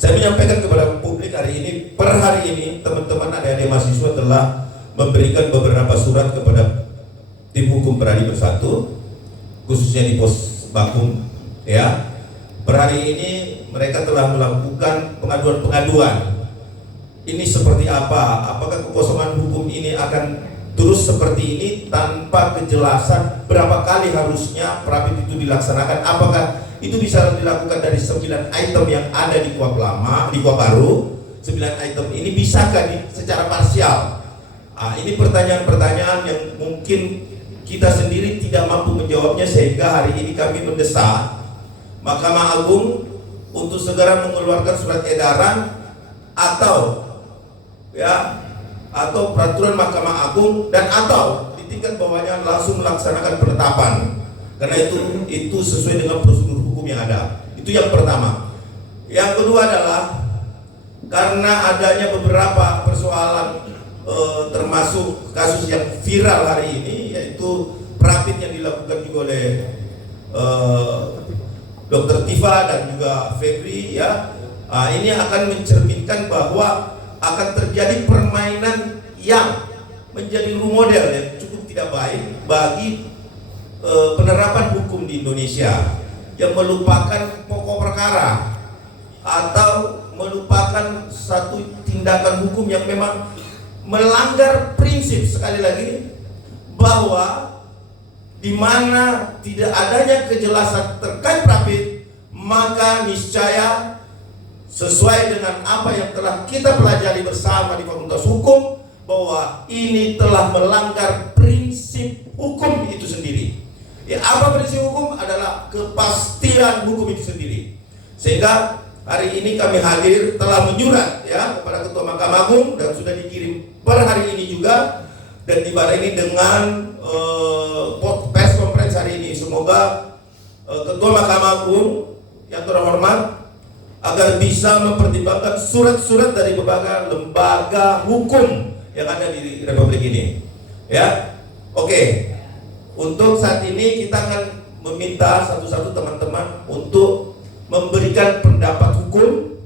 Saya menyampaikan kepada publik hari ini, per hari ini teman-teman adik-adik mahasiswa telah memberikan beberapa surat kepada tim hukum Peradi Bersatu, khususnya di pos Bakum, ya. Per hari ini mereka telah melakukan pengaduan-pengaduan. Ini seperti apa? Apakah kekosongan hukum ini akan terus seperti ini tanpa kejelasan berapa kali harusnya Prapit itu dilaksanakan? Apakah itu bisa dilakukan dari 9 item yang ada di Kuap Lama, di Kuap Baru? 9 item ini bisakah secara parsial? Ini pertanyaan-pertanyaan yang mungkin kita sendiri tidak mampu menjawabnya, sehingga hari ini kami mendesak Mahkamah Agung untuk segera mengeluarkan surat edaran atau peraturan Mahkamah Agung, dan atau di tingkat bawahnya langsung melaksanakan penetapan, karena itu sesuai dengan prosedur hukum yang ada. Itu yang pertama. Yang kedua adalah karena adanya beberapa persoalan termasuk kasus yang viral hari ini, yaitu Prapit yang dilakukan juga oleh Dr. Tifa dan juga Febri, ya. Ini akan mencerminkan bahwa akan terjadi permainan yang menjadi role model yang cukup tidak baik bagi penerapan hukum di Indonesia, yang melupakan pokok perkara atau melupakan satu tindakan hukum yang memang melanggar prinsip, sekali lagi, bahwa di mana tidak adanya kejelasan terkait Prapit, maka niscaya sesuai dengan apa yang telah kita pelajari bersama di Fakultas Hukum, bahwa ini telah melanggar prinsip hukum itu sendiri. Ya, apa prinsip hukum? Adalah kepastian hukum itu sendiri. Sehingga hari ini kami hadir telah menyurat, ya, kepada Ketua Mahkamah Agung, dan sudah dikirim per hari ini juga, dan dibarengi dengan press conference hari ini. Semoga Ketua Mahkamah Agung yang terhormat agar bisa mempertimbangkan surat-surat dari berbagai lembaga hukum yang ada di Republik ini, ya. Oke. Untuk saat ini kita akan meminta satu-satu teman-teman untuk memberikan pendapat hukum,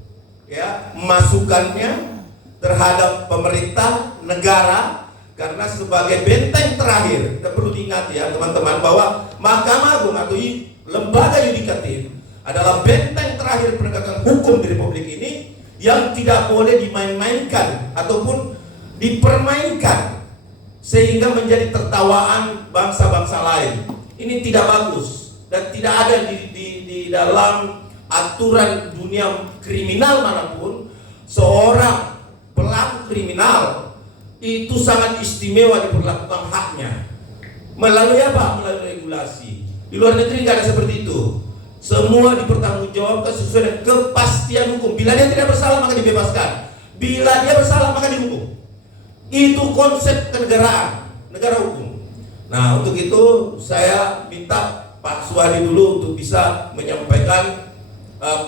ya, masukannya terhadap pemerintah negara, karena sebagai benteng terakhir. Kita perlu diingat, ya teman-teman, bahwa Mahkamah Agung atau lembaga yudikatif adalah benteng terakhir penegakan hukum di Republik ini, yang tidak boleh dimain-mainkan ataupun dipermainkan sehingga menjadi tertawaan bangsa-bangsa lain. Ini tidak bagus dan tidak ada di dalam aturan dunia kriminal manapun. Seorang pelaku kriminal itu sangat istimewa diperlakukan haknya melalui apa? Melalui regulasi. Di luar negeri nggak ada seperti itu. Semua dipertanggungjawabkan sesuai dengan kepastian hukum. Bila dia tidak bersalah maka dibebaskan. Bila dia bersalah maka dihukum. Itu konsep kenegaraan, negara hukum. Nah, untuk itu saya minta Pak Suhadi dulu untuk bisa menyampaikan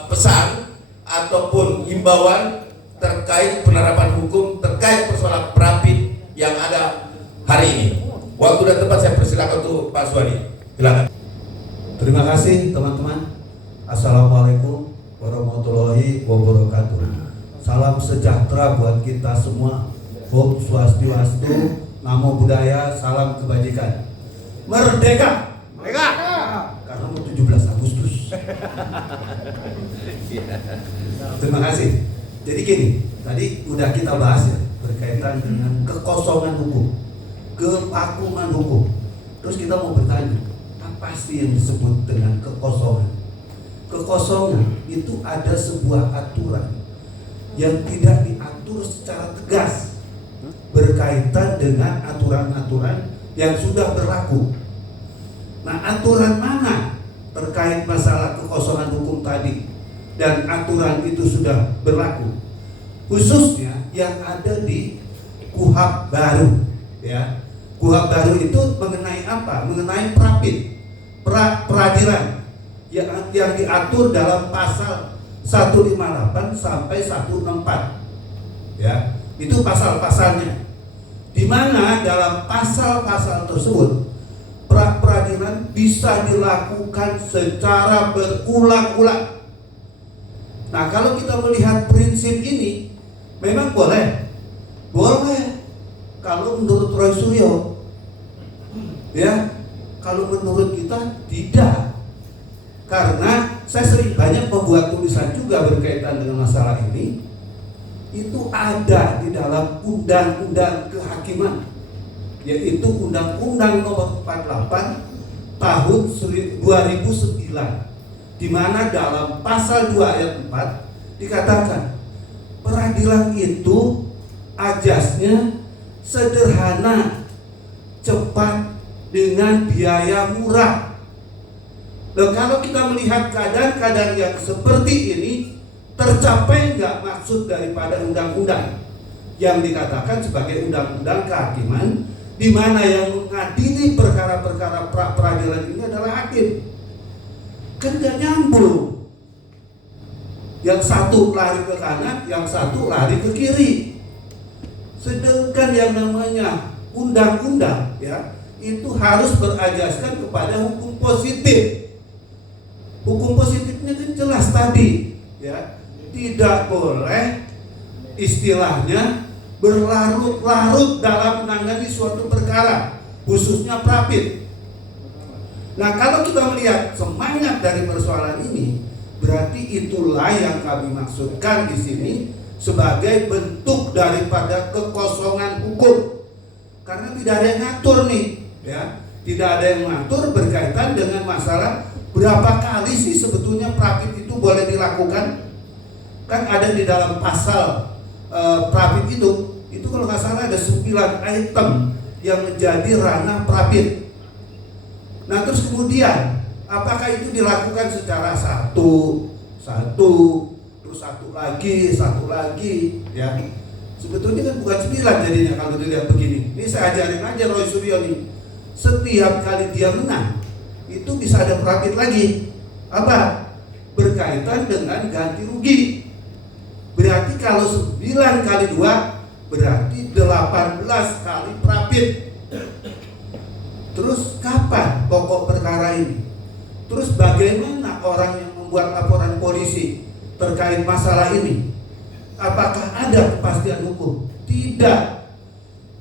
pesan ataupun himbauan terkait penerapan hukum terkait persoalan Prapit yang ada hari ini. Waktu dan tempat saya persilakan untuk Pak Suhadi. Silakan. Terima kasih teman-teman. Assalamualaikum warahmatullahi wabarakatuh. Salam sejahtera buat kita semua. Om Swastiastu, Namo Buddhaya, salam kebajikan. Merdeka! Merdeka! Karena mau 17 Agustus. Terima kasih. Jadi gini, tadi udah kita bahas, ya, berkaitan dengan kekosongan hukum, kevakuman hukum. Terus kita mau bertanya, apa sih yang disebut dengan kekosongan? Kekosongan itu ada sebuah aturan yang tidak diatur secara tegas berkaitan dengan aturan-aturan yang sudah berlaku. Nah, aturan mana terkait masalah kekosongan hukum tadi dan aturan itu sudah berlaku? Khususnya yang ada di KUHP baru, ya. KUHP baru itu mengenai apa? Mengenai Prapit, peradilan yang diatur dalam pasal 158 sampai 164, ya. Itu pasal-pasalnya, di mana dalam pasal-pasal tersebut peradilan bisa dilakukan secara berulang-ulang. Nah, kalau kita melihat prinsip ini, memang boleh. Kalau menurut Roy Suryo, ya, kalau menurut kita tidak. Karena saya sering banyak membuat tulisan juga berkaitan dengan masalah ini. Itu ada di dalam undang-undang kehakiman, yaitu Undang-Undang Nomor 48 Tahun 2009, di mana dalam pasal 2 ayat 4 dikatakan peradilan itu ajasnya sederhana, cepat, dengan biaya murah. Nah, kalau kita melihat keadaan-keadaan yang seperti ini, tercapai nggak maksud daripada undang-undang yang dikatakan sebagai undang-undang kehakiman, di mana yang mengadili perkara-perkara peradilan ini adalah hakim? Kan nggak nyambung. Yang satu lari ke kanan, yang satu lari ke kiri. Sedangkan yang namanya undang-undang, ya, itu harus berajaskan kepada hukum positif. Hukum positifnya kan jelas tadi, ya, tidak boleh istilahnya berlarut-larut dalam menangani suatu perkara, khususnya prapit. Nah, kalau kita melihat semangat dari persoalan ini, berarti itulah yang kami maksudkan di sini sebagai bentuk daripada kekosongan hukum. Karena tidak ada yang ngatur nih, ya. Tidak ada yang ngatur berkaitan dengan masalah berapa kali sih sebetulnya prapit itu boleh dilakukan. Kan ada di dalam pasal prapit itu kalau nggak salah ada 9 item yang menjadi ranah prapit. Nah, terus kemudian apakah itu dilakukan secara satu, terus satu lagi, ya? Sebetulnya kan bukan 9 jadinya kalau dilihat begini. Ini saya ajarin aja Roy Suryo nih. Setiap kali dia menang, itu bisa ada prapit lagi. Apa? Berkaitan dengan ganti rugi. Berarti kalau 9 kali 2 berarti 18 kali prapit. Terus kapan pokok perkara ini? Terus bagaimana orang yang membuat laporan polisi terkait masalah ini? Apakah ada kepastian hukum? Tidak.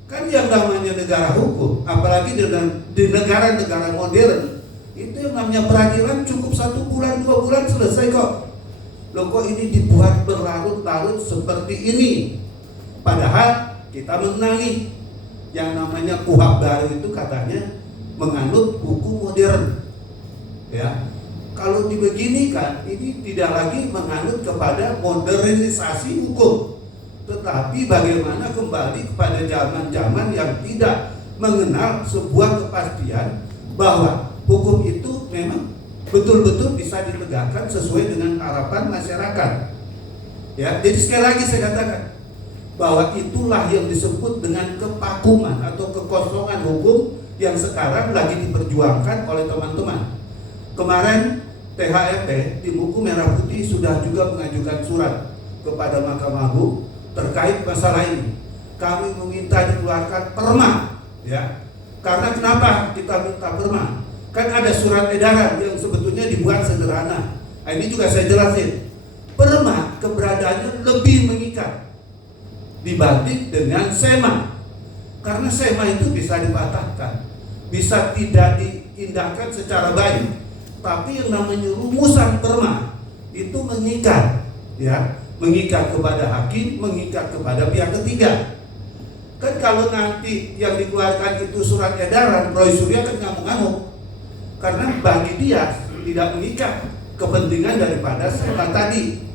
Kan yang namanya negara hukum, apalagi di negara-negara modern, itu yang namanya peradilan cukup 1 bulan 2 bulan selesai kok. Loh, kok ini dibuat berlarut-larut seperti ini? Padahal kita mengenali yang namanya KUHP baru itu katanya menganut hukum modern, ya. Kalau dibeginikan, ini tidak lagi menganut kepada modernisasi hukum, tetapi bagaimana kembali kepada zaman-zaman yang tidak mengenal sebuah kepastian bahwa hukum itu memang betul-betul bisa ditegakkan sesuai dengan harapan masyarakat. Ya, jadi sekali lagi saya katakan bahwa itulah yang disebut dengan kepakuman atau kekosongan hukum yang sekarang lagi diperjuangkan oleh teman-teman. Kemarin THRT, Tim Hukum Merah Putih, sudah juga mengajukan surat kepada Mahkamah Agung terkait masalah ini. Kami meminta dikeluarkan perma, ya. Karena kenapa kita minta perma? Kan ada surat edaran yang sebetulnya dibuat sederhana. Nah, ini juga saya jelasin. Perma keberadaannya lebih mengikat dibanding dengan SEMA. Karena SEMA itu bisa dipatahkan, bisa tidak diindahkan secara baik. Tapi yang namanya rumusan perma itu mengikat, ya, mengikat kepada hakim, mengikat kepada pihak ketiga. Kan kalau nanti yang dikeluarkan itu surat edaran, Roy Suryo kan ngamuk-ngamuk. Karena bagi dia tidak mengikat kepentingan daripada SEMA tadi.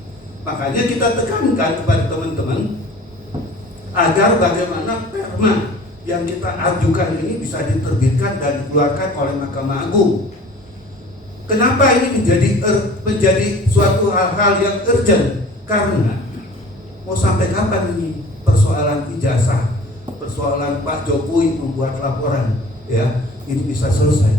Makanya kita tekankan kepada teman-teman agar bagaimana perma yang kita ajukan ini bisa diterbitkan dan dikeluarkan oleh Mahkamah Agung. Kenapa ini menjadi suatu hal yang urgent? Karena mau sampai kapan ini persoalan ijazah, persoalan Pak Jokowi membuat laporan, ya, ini bisa selesai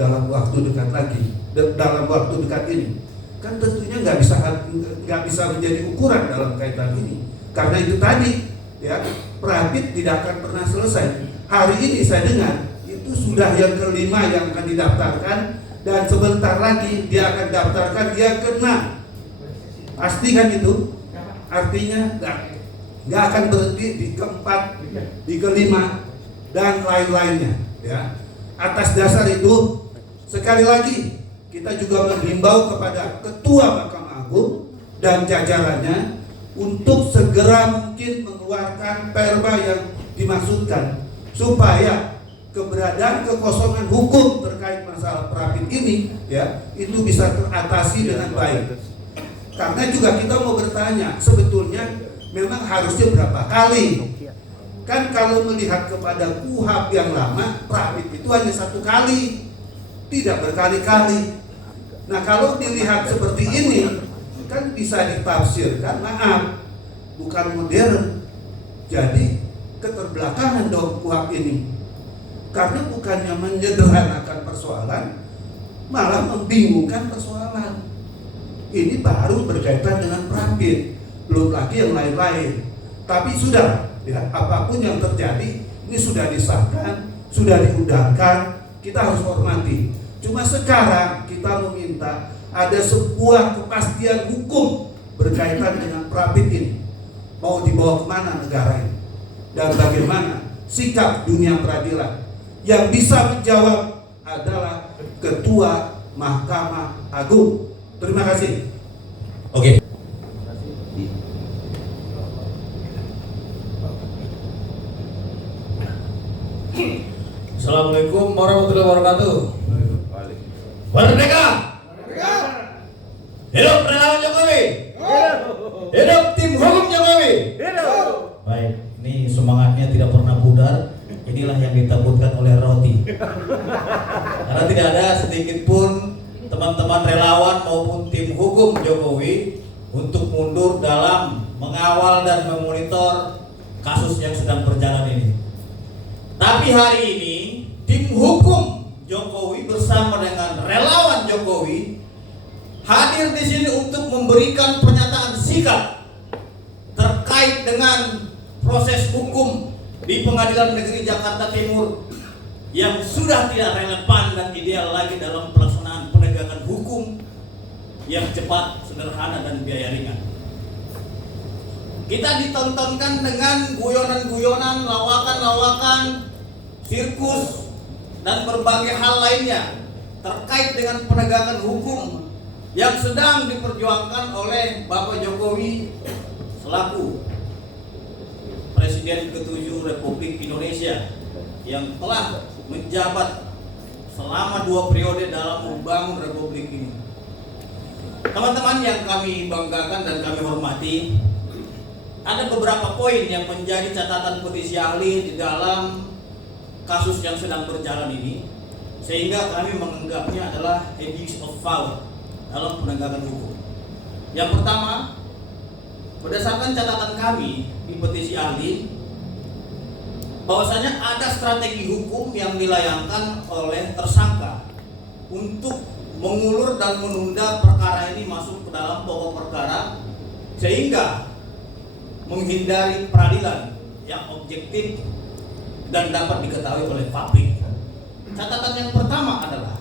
dalam waktu dekat lagi, dalam waktu dekat ini. Kan tentunya nggak bisa menjadi ukuran dalam kaitan ini. Karena itu tadi, ya, prapit tidak akan pernah selesai. Hari ini saya dengar itu sudah yang kelima yang akan didaftarkan, dan sebentar lagi dia akan daftarkan, dia kena Pasti kan itu? Artinya nggak akan berhenti di keempat, di kelima, dan lain-lainnya. Ya. Atas dasar itu, sekali lagi kita juga menghimbau kepada Ketua Mahkamah Agung dan jajarannya untuk segera mungkin mengeluarkan perma yang dimaksudkan supaya keberadaan kekosongan hukum terkait masalah Prapit ini ya itu bisa teratasi dengan baik. Karena juga kita mau bertanya, sebetulnya memang harusnya berapa kali? Kan kalau melihat kepada KUHP yang lama, Prapit itu hanya 1 kali, tidak berkali-kali. Nah kalau dilihat seperti ini, kan bisa ditafsirkan, maaf, bukan modern. Jadi keterbelakangan dong KUHP ini. Karena bukannya menyederhanakan persoalan, malah membingungkan persoalan. Ini baru berkaitan dengan Prapit, belum lagi yang lain-lain. Tapi sudah, ya, apapun yang terjadi, ini sudah disahkan, sudah diundangkan, kita harus hormati. Cuma sekarang kita meminta ada sebuah kepastian hukum berkaitan dengan Prapit ini. Mau dibawa kemana negara ini? Dan bagaimana sikap dunia peradilan? Yang bisa menjawab adalah Ketua Mahkamah Agung. Terima kasih. Oke. Assalamualaikum warahmatullahi wabarakatuh. Merdeka! Hidup relawan Jokowi! Hidup tim hukum Jokowi! Baik, ini semangatnya tidak pernah pudar. Inilah yang ditakutkan oleh roti. Karena tidak ada sedikit pun teman-teman relawan maupun tim hukum Jokowi untuk mundur dalam mengawal dan memonitor kasus yang sedang berjalan ini. Tapi hari ini tim hukum Jokowi bersama dengan relawan Jokowi hadir di sini untuk memberikan pernyataan sikap terkait dengan proses hukum di Pengadilan Negeri Jakarta Timur yang sudah tidak relevan dan ideal lagi dalam pelaksanaan penegakan hukum yang cepat, sederhana, dan biaya ringan. Kita ditontonkan dengan guyonan-guyonan, lawakan-lawakan, sirkus, dan berbagai hal lainnya terkait dengan penegakan hukum yang sedang diperjuangkan oleh Bapak Jokowi selaku Presiden ke-7 Republik Indonesia yang telah menjabat selama 2 periode dalam membangun Republik ini. Teman-teman yang kami banggakan dan kami hormati, ada beberapa poin yang menjadi catatan petisi ahli di dalam kasus yang sedang berjalan ini, sehingga kami menganggapnya adalah abuse of power dalam penegakan hukum. Yang pertama, berdasarkan catatan kami di petisi ahli, bahwasanya ada strategi hukum yang dilayangkan oleh tersangka untuk mengulur dan menunda perkara ini masuk ke dalam pokok perkara sehingga menghindari peradilan yang objektif dan dapat diketahui oleh publik. Catatan yang pertama adalah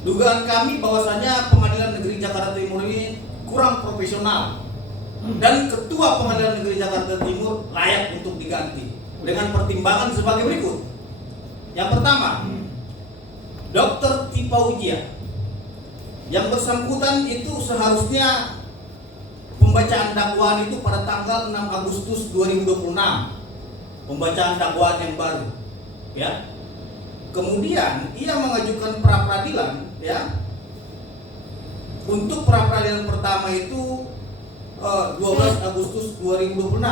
dugaan kami bahwasanya Pengadilan Negeri Jakarta Timur ini kurang profesional dan Ketua Pengadilan Negeri Jakarta Timur layak untuk diganti dengan pertimbangan sebagai berikut. Yang pertama, Dr. Tipaujia yang bersangkutan itu seharusnya pembacaan dakwaan itu pada tanggal 6 Agustus 2026, pembacaan dakwaan yang baru, ya. Kemudian ia mengajukan pra peradilan, ya. Untuk pra peradilan pertama itu 12 Agustus 2026.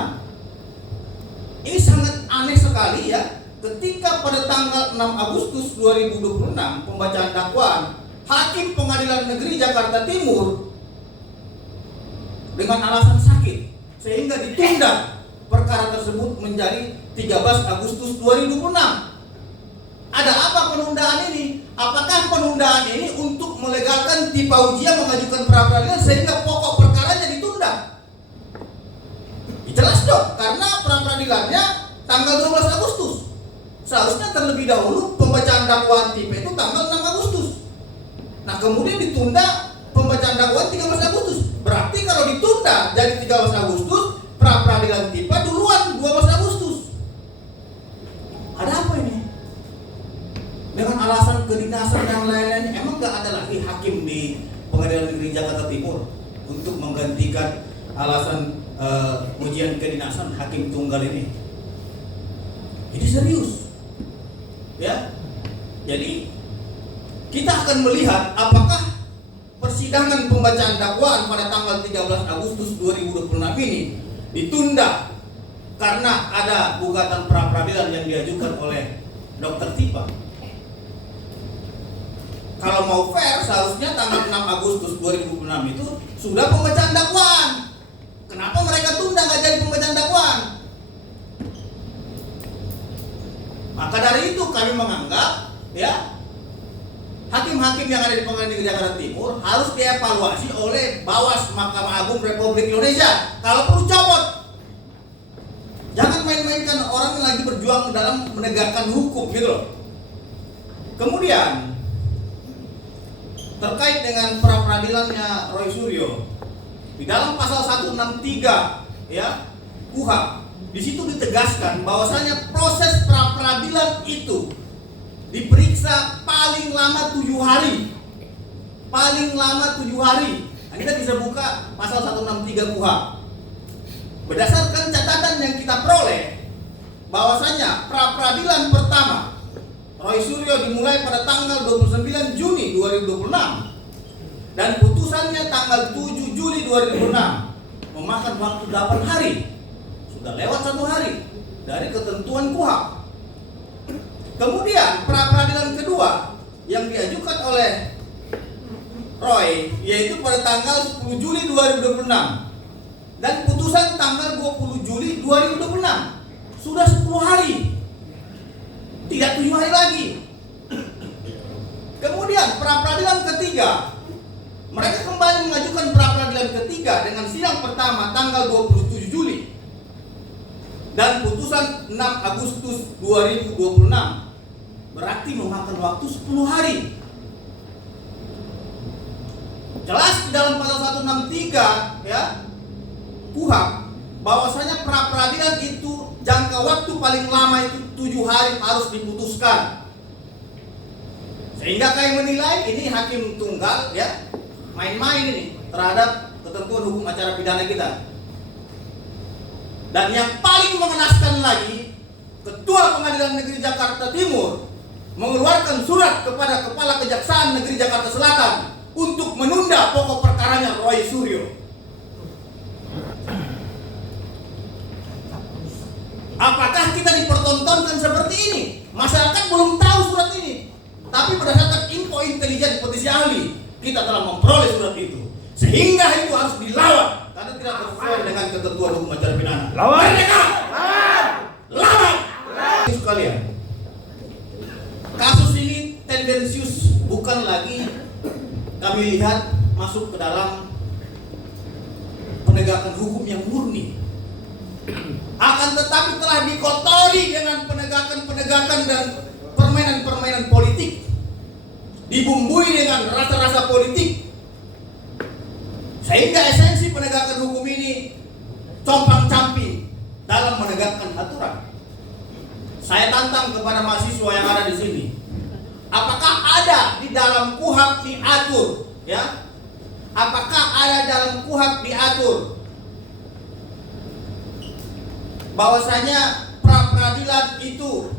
Ini sangat aneh sekali ya, ketika pada tanggal 6 Agustus 2026 pembacaan dakwaan, Hakim Pengadilan Negeri Jakarta Timur dengan alasan sakit sehingga ditunda perkara tersebut menjadi 13 Agustus 2026. Ada apa penundaan ini? Apakah penundaan ini untuk melegalkan Tipaujia mengajukan pra peradilan sehingga pokok perkaranya ditunda? Jelas dong, karena pra peradilannya tanggal 12 Agustus. Seharusnya terlebih dahulu pembacaan dakwaan Tipe itu tanggal 6 Agustus. Nah kemudian ditunda pembacaan pembacaan dakwaan 13 Agustus. Berarti kalau ditunda jadi 13 Agustus, pra peradilan tiba duluan 12 Agustus. Ada apa ini? Dengan alasan kedinasan dan lain-lain, emang nggak ada lagi hakim di Pengadilan Negeri Jakarta Timur untuk menggantikan alasan ujian kedinasan hakim tunggal ini? Ini serius, ya. Jadi kita akan melihat apakah persidangan pembacaan dakwaan pada tanggal 13 Agustus 2026 ini ditunda karena ada gugatan pra peradilan yang diajukan oleh Dr. Tipa. Kalau mau fair, seharusnya tanggal 6 Agustus 2026 itu sudah pembacaan dakwaan. Kenapa mereka tunda nggak jadi pembacaan dakwaan? Maka dari itu kami menganggap, ya, hakim-hakim yang ada di Pengadilan Negeri Jakarta Timur harus dievaluasi oleh Bawas Mahkamah Agung Republik Indonesia. Kalau perlu copot. Jangan main-mainkan orang yang lagi berjuang dalam menegakkan hukum, gitu loh. Kemudian terkait dengan pra peradilannya Roy Suryo, di dalam pasal 163 ya KUHP, di situ ditegaskan bahwasanya proses pra peradilan itu diperiksa paling lama 7 hari. Paling lama 7 hari. Nah, kita bisa buka pasal 163 KUHP. Berdasarkan catatan yang kita peroleh, bahwasanya pra peradilan pertama Roy Suryo dimulai pada tanggal 29 Juni 2026 dan putusannya tanggal 7 Juli 2026, memakan waktu 8 hari. Sudah lewat 1 hari dari ketentuan KUHP. Kemudian pra peradilan kedua yang diajukan oleh Roy yaitu pada tanggal 10 Juli 2026 dan putusan tanggal 20 Juli 2026. Sudah 10 hari. Tidak 7 hari lagi. Kemudian pra peradilan ketiga, mereka kembali mengajukan pra peradilan ketiga dengan sidang pertama tanggal 27 Juli dan putusan 6 Agustus 2026. Berarti memakan waktu 10 hari. Jelas di dalam pasal 163 ya KUHP bahwasanya pra peradilan itu jangka waktu paling lama itu 7 hari harus diputuskan. Sehingga kami menilai ini hakim tunggal ya main-main ini terhadap ketentuan hukum acara pidana kita. Dan yang paling mengenaskan lagi, Ketua Pengadilan Negeri Jakarta Timur mengeluarkan surat kepada Kepala Kejaksaan Negeri Jakarta Selatan untuk menunda pokok perkaranya Roy Suryo. Apakah kita dipertontonkan seperti ini? Masyarakat belum tahu surat ini, tapi berdasarkan info intelijen petisi ahli, kita telah memperoleh surat itu, sehingga itu harus dilawan karena tidak sesuai dengan ketentuan hukum acara pidana. Lawan! Mereka! Lawan! Sekalian, kasus ini tendensius, bukan lagi kami lihat masuk ke dalam penegakan hukum yang murni. Akan tetapi telah dikotori dengan penegakan-penegakan dan permainan-permainan politik, dibumbui dengan rasa-rasa politik, sehingga esensi penegakan hukum ini compang-camping dalam menegakkan aturan. Saya tantang kepada mahasiswa yang ada di sini, apakah ada di dalam KUHP diatur, ya? Apakah ada dalam KUHP diatur bahwasanya pra peradilan itu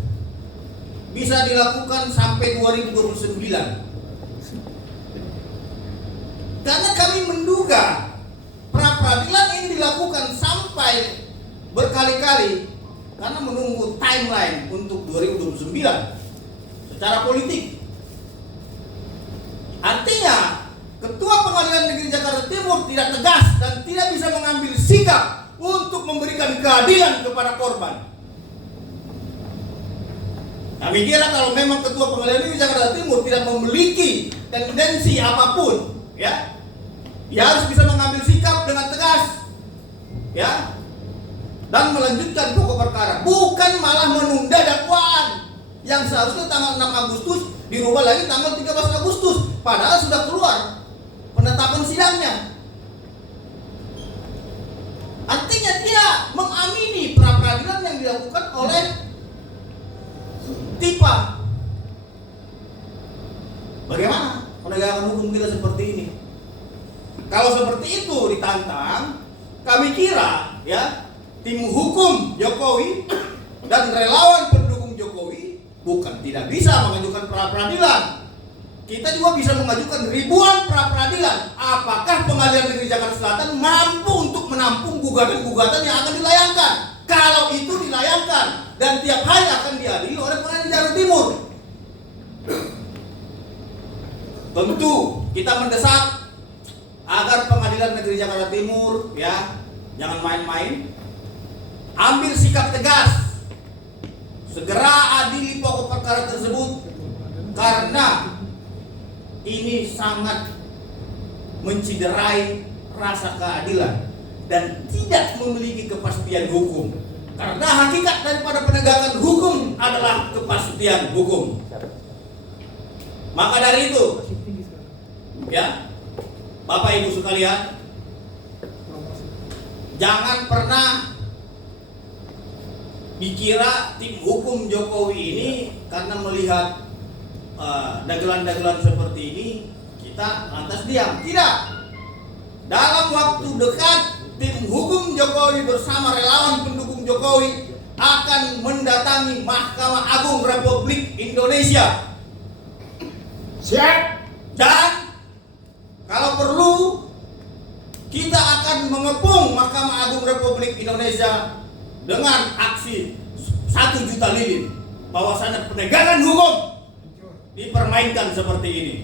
bisa dilakukan sampai 2029? Karena kami menduga pra peradilan ini dilakukan sampai berkali-kali karena menunggu timeline untuk 2029 secara politik. Artinya Ketua Pengadilan Negeri Jakarta Timur tidak tegas dan tidak bisa mengambil sikap untuk memberikan keadilan kepada korban. Kami kira kalau memang Ketua Pengadilan Negeri Jakarta Timur tidak memiliki tendensi apapun, ya, dia harus bisa mengambil sikap dengan tegas, ya, dan melanjutkan pokok perkara, bukan malah menunda dakwaan yang seharusnya tanggal 6 Agustus dirubah lagi tanggal 13 Agustus, padahal sudah keluar penetapan sidang. peradilannya. Artinya dia mengamini pra peradilan yang dilakukan oleh TIPA. Bagaimana penegakan hukum kita seperti ini? Kalau seperti itu ditantang, kami kira ya tim hukum Jokowi dan relawan pendukung Jokowi bukan tidak bisa mengajukan pra peradilan. Kita juga bisa mengajukan ribuan pra peradilan. Apakah Pengadilan Negeri Jakarta Selatan mampu untuk menampung gugatan-gugatan yang akan dilayangkan? Kalau itu dilayangkan dan tiap hari akan diadili oleh Pengadilan Jakarta Timur. Tentu kita mendesak agar Pengadilan Negeri Jakarta Timur ya jangan main-main, ambil sikap tegas, segera adili pokok perkara tersebut karena ini sangat menciderai rasa keadilan dan tidak memiliki kepastian hukum. Karena hakikat daripada penegakan hukum adalah kepastian hukum. Maka dari itu, ya, Bapak Ibu sekalian, jangan pernah dikira tim hukum Jokowi ini karena melihat dagelan-dagelan seperti ini kita lantas diam. Tidak. Dalam waktu dekat tim hukum Jokowi bersama relawan pendukung Jokowi akan mendatangi Mahkamah Agung Republik Indonesia. Siap. Dan kalau perlu kita akan mengepung Mahkamah Agung Republik Indonesia dengan aksi 1 juta lilin bahwasanya penegakan hukum dipermainkan seperti ini.